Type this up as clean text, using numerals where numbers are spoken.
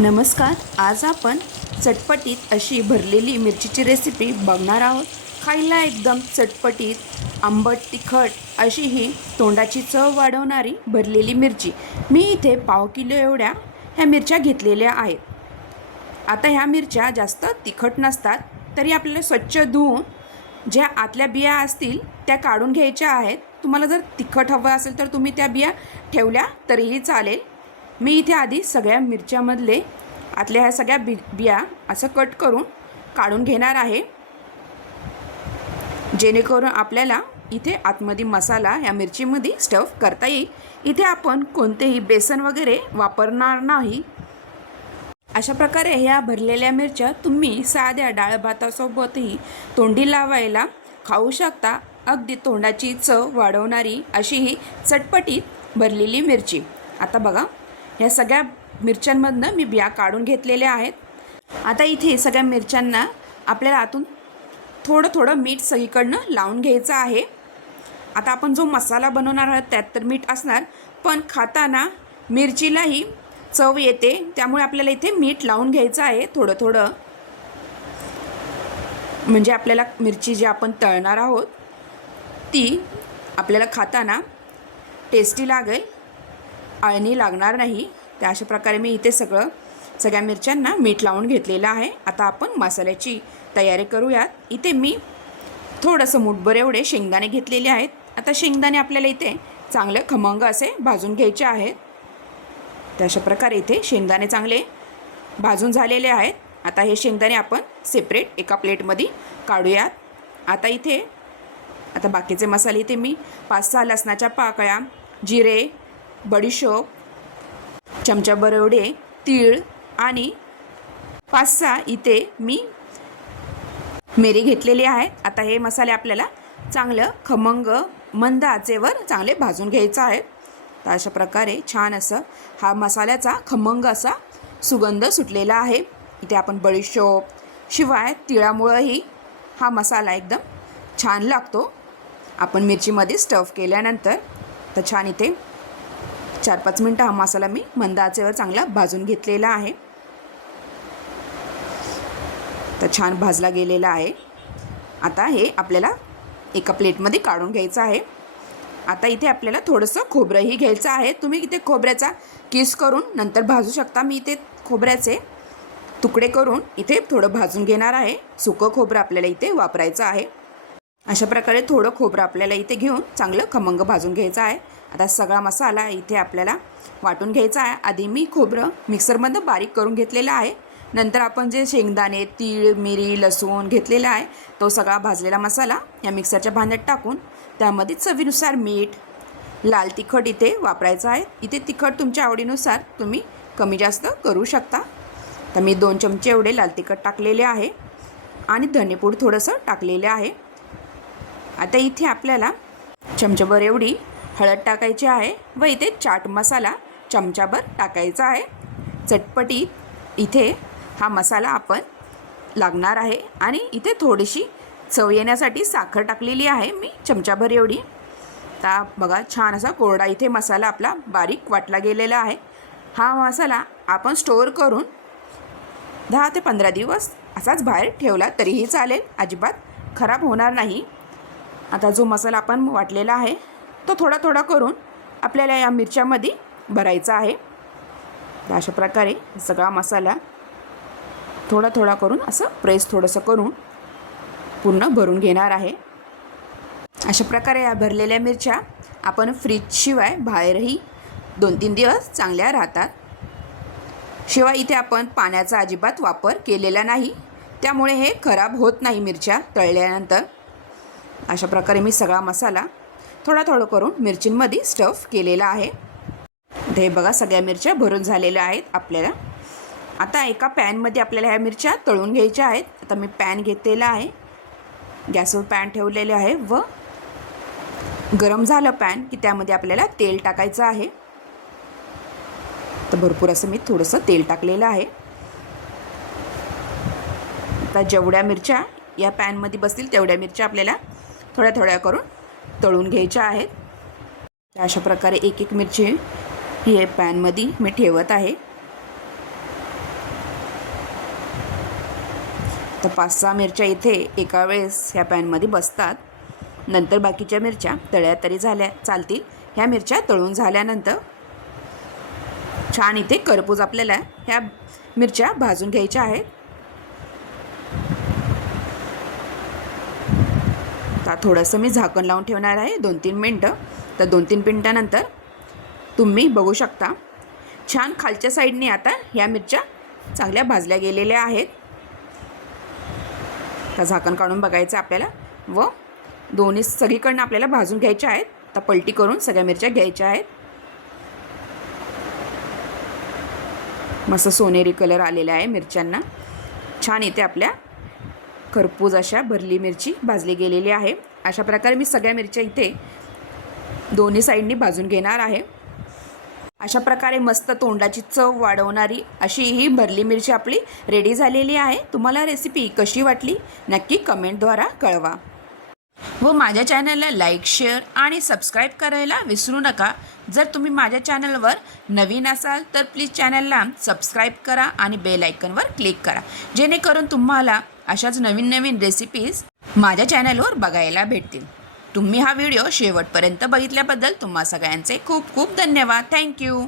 नमस्कार. आज आपण चटपटीत अशी भरलेली मिरचीची रेसिपी बघणार आहोत. खायला एकदम चटपटीत, आंबट, तिखट अशी ही तोंडाची चव वाढवणारी भरलेली मिरची. मी इथे 1/2 किलो एवढ्या ह्या मिरच्या घेतलेल्या आहेत. आता ह्या मिरच्या जास्त तिखट नसतात, तरी आपल्याला स्वच्छ धुवून ज्या आतल्या बिया असतील त्या काढून घ्यायच्या आहेत. तुम्हाला जर तिखट हवं असेल तर तुम्ही त्या बिया ठेवल्या तरीही चालेल. मी इथे आधी सगळ्या मिरच्यामधले आतल्या ह्या सगळ्या बिया असं कट करून काढून घेणार आहे, जेणेकरून आपल्याला इथे आतमध्ये मसाला ह्या मिरचीमध्ये स्टफ करता येईल. इथे आपण कोणतेही बेसन वगैरे वापरणार नाही. अशा प्रकारे ह्या भरलेल्या मिरच्या तुम्ही साध्या डाळ भातासोबतही तोंडी लावायला खाऊ शकता. अगदी तोंडाची चव वाढवणारी अशी ही चटपटीत भरलेली मिरची. आता बघा, ह्या सगळ्या मिरच्यांमधनं मी बिया काढून घेतलेल्या आहेत. आता इथे सगळ्या मिरच्यांना आपल्याला आतून थोडं थोडं मीठ सगळीकडनं लावून घ्यायचं आहे. आता आपण जो मसाला बनवणार आहोत त्यात तर मीठ असणार, पण खाताना मिरचीलाही चव येते, त्यामुळे आपल्याला इथे मीठ लावून घ्यायचं आहे थोडं थोडं. म्हणजे आपल्याला मिरची जी आपण तळणार आहोत ती आपल्याला खाताना टेस्टी लागेल, अळणी लागणार नाही. त्या अशा प्रकारे मी इथे सगळ्या मिरच्यांना मीठ लावून घेतलेलं आहे. आता आपण मसाल्याची तयारी करूयात. इथे मी थोडंसं मुठभर एवढे शेंगदाणे घेतलेले आहेत. आता शेंगदाणे आपल्याला इथे चांगले खमंग असे भाजून घ्यायचे आहेत. त्या अशा प्रकारे इथे शेंगदाणे चांगले भाजून झालेले आहेत. आता हे शेंगदाणे आपण सेपरेट एका प्लेटमध्ये काढूयात. आता बाकीचे मसाले इथे मी 5-6 लसणाच्या पाकळ्या, जिरे, बडीशोप, चमचाभर एवढे तीळ आणि 5-6 इथे मी मिरी घेतलेली आहेत. आता हे मसाले आपल्याला चांगलं खमंग मंद आचेवर चांगले भाजून घ्यायचं आहे. तर अशा प्रकारे छान असं हा मसाल्याचा खमंग असा सुगंध सुटलेला आहे. इथे आपण बडीशोप, शिवाय तिळामुळंही हा मसाला एकदम छान लागतो आपण मिरचीमध्ये स्टफ केल्यानंतर. तर छान इथे 4-5 मिनटं हा मसाला मी मंद आचेवर चांगला भाजून घेतलेला आहे. तर छान भाजला गेलेला आहे. आता हे आपल्याला एका प्लेटमध्ये काढून घ्यायचं आहे. आता इथे आपल्याला थोडंसं खोबरंही घ्यायचं आहे. तुम्ही इथे खोबऱ्याचा किस करून नंतर भाजू शकता. मी इथे खोबऱ्याचे तुकडे करून इथे थोडं भाजून घेणार आहे. सुकं खोबरं आपल्याला इथे वापरायचं आहे. अशा प्रकारे थोडं खोबरं आपल्याला इथे घेऊन चांगलं खमंग भाजून घ्यायचं आहे. आता सगळा मसाला इथे आपल्याला वाटून घ्यायचा आहे. आधी मी खोबरं मिक्सरमधनं बारीक करून घेतलेलं आहे. नंतर आपण जे शेंगदाणे, तीळ, मिरी, लसूण घेतलेला आहे तो सगळा भाजलेला मसाला या मिक्सरच्या भांड्यात टाकून त्यामध्ये चवीनुसार मीठ, लाल तिखट इथे वापरायचं आहे. इथे तिखट तुमच्या आवडीनुसार तुम्ही कमी जास्त करू शकता. तर मी 2 चमचे एवढे लाल तिखट टाकलेले आहे आणि धनेपूड थोडंसं टाकलेले आहे. आता इथे आपल्याला चमचाभर एवढी हळद टाकायची आहे व इथे चाट मसाला चमचाभर टाकायचा आहे. चटपटीत इथे हा मसाला आपण लागणार आहे आणि इथे थोडीशी चव येण्यासाठी साखर टाकलेली आहे मी चमचाभर एवढी. तर बघा, छान असा कोरडा इथे मसाला आपला बारीक वाटला गेलेला आहे. हा मसाला आपण स्टोअर करून 10 ते 15 दिवस असाच बाहेर ठेवला तरीही चालेल, अजिबात खराब होणार नाही. आता जो मसाला आपण वाटलेला आहे तो थोडा थोडा करून आपल्याला या मिरच्यामध्ये भरायचा आहे. तर अशा प्रकारे सगळा मसाला थोडा थोडा करून असं प्रेस थोडंसं करून पूर्ण भरून घेणार आहे. अशा प्रकारे या भरलेल्या मिरच्या आपण फ्रीजशिवाय बाहेरही 2-3 दिवस चांगल्या राहतात. शिवाय इथे आपण पाण्याचा अजिबात वापर केलेला नाही, त्यामुळे हे खराब होत नाही मिरच्या तळल्यानंतर. अशा प्रकारे मी सगळा मसाला थोडा थोडा करून मिरचींमध्ये स्टफ केलेला आहे. हे बघा, सगळ्या मिरच्या भरून झालेल्या आहेत आपल्याला. आता एका पॅनमध्ये आपल्याला ह्या मिरच्या तळून घ्यायच्या आहेत. आता मी पॅन घेतलेला आहे, गॅसवर पॅन ठेवलेले आहे व गरम झालं पॅन की त्यामध्ये आपल्याला तेल टाकायचं आहे. तर भरपूर असं मी थोडंसं तेल टाकलेलं आहे. आता जेवढ्या मिरच्या या पॅनमध्ये बसतील तेवढ्या मिरच्या आपल्याला थोड्या थोड्या करून तळून घ्यायच्या आहेत. अशा प्रकारे एक एक मिरची ही पॅनमध्ये मी ठेवत आहे. तर 5-6 मिरच्या इथे एका वेळेस ह्या पॅनमध्ये बसतात. नंतर बाकीच्या मिरच्या तळ्या तरी झाल्या चालतील. ह्या मिरच्या तळून झाल्यानंतर छान इथे करपूस आपल्याला ह्या मिरच्या भाजून घ्यायच्या आहेत. आता थोडंसं मी झाकण लावून ठेवणार आहे 2-3 मिनटं. तर 2-3 मिनटानंतर तुम्ही बघू शकता छान खालच्या साईडने आता ह्या मिरच्या चांगल्या भाजल्या गेलेल्या आहेत. तर झाकण काढून बघायचं आपल्याला व दोन्ही सगळीकडनं आपल्याला भाजून घ्यायच्या आहेत. तर पलटी करून सगळ्या मिरच्या घ्यायच्या आहेत. मस्त सोनेरी कलर आलेला आहे मिरच्यांना. छान इथे आपल्या खरपूस अशा भरली मिरची भाजली गेलेली आहे. अशा प्रकारे मी सगळ्या मिरच्या इथे दोन्ही साईडनी भाजून घेणार आहे. अशा प्रकारे मस्त तोंडाची चव वाढवणारी अशी ही भरली मिरची आपली रेडी झालेली आहे. तुम्हाला रेसिपी कशी वाटली नक्की कमेंटद्वारा कळवा व माझ्या चॅनलला लाईक, शेअर आणि सबस्क्राईब करायला विसरू नका. जर तुम्ही माझ्या चॅनलवर नवीन असाल तर प्लीज चॅनलला सबस्क्राईब करा आणि बेल आयकॉनवर क्लिक करा, जेणेकरून तुम्हाला अशाच नवीन नवीन रेसिपीज माझ्या चॅनलवर बघायला भेटतील. तुम्ही हा व्हिडिओ शेवटपर्यंत बघितल्याबद्दल तुम्हा सगळ्यांचे खूप खूप धन्यवाद. थँक्यू.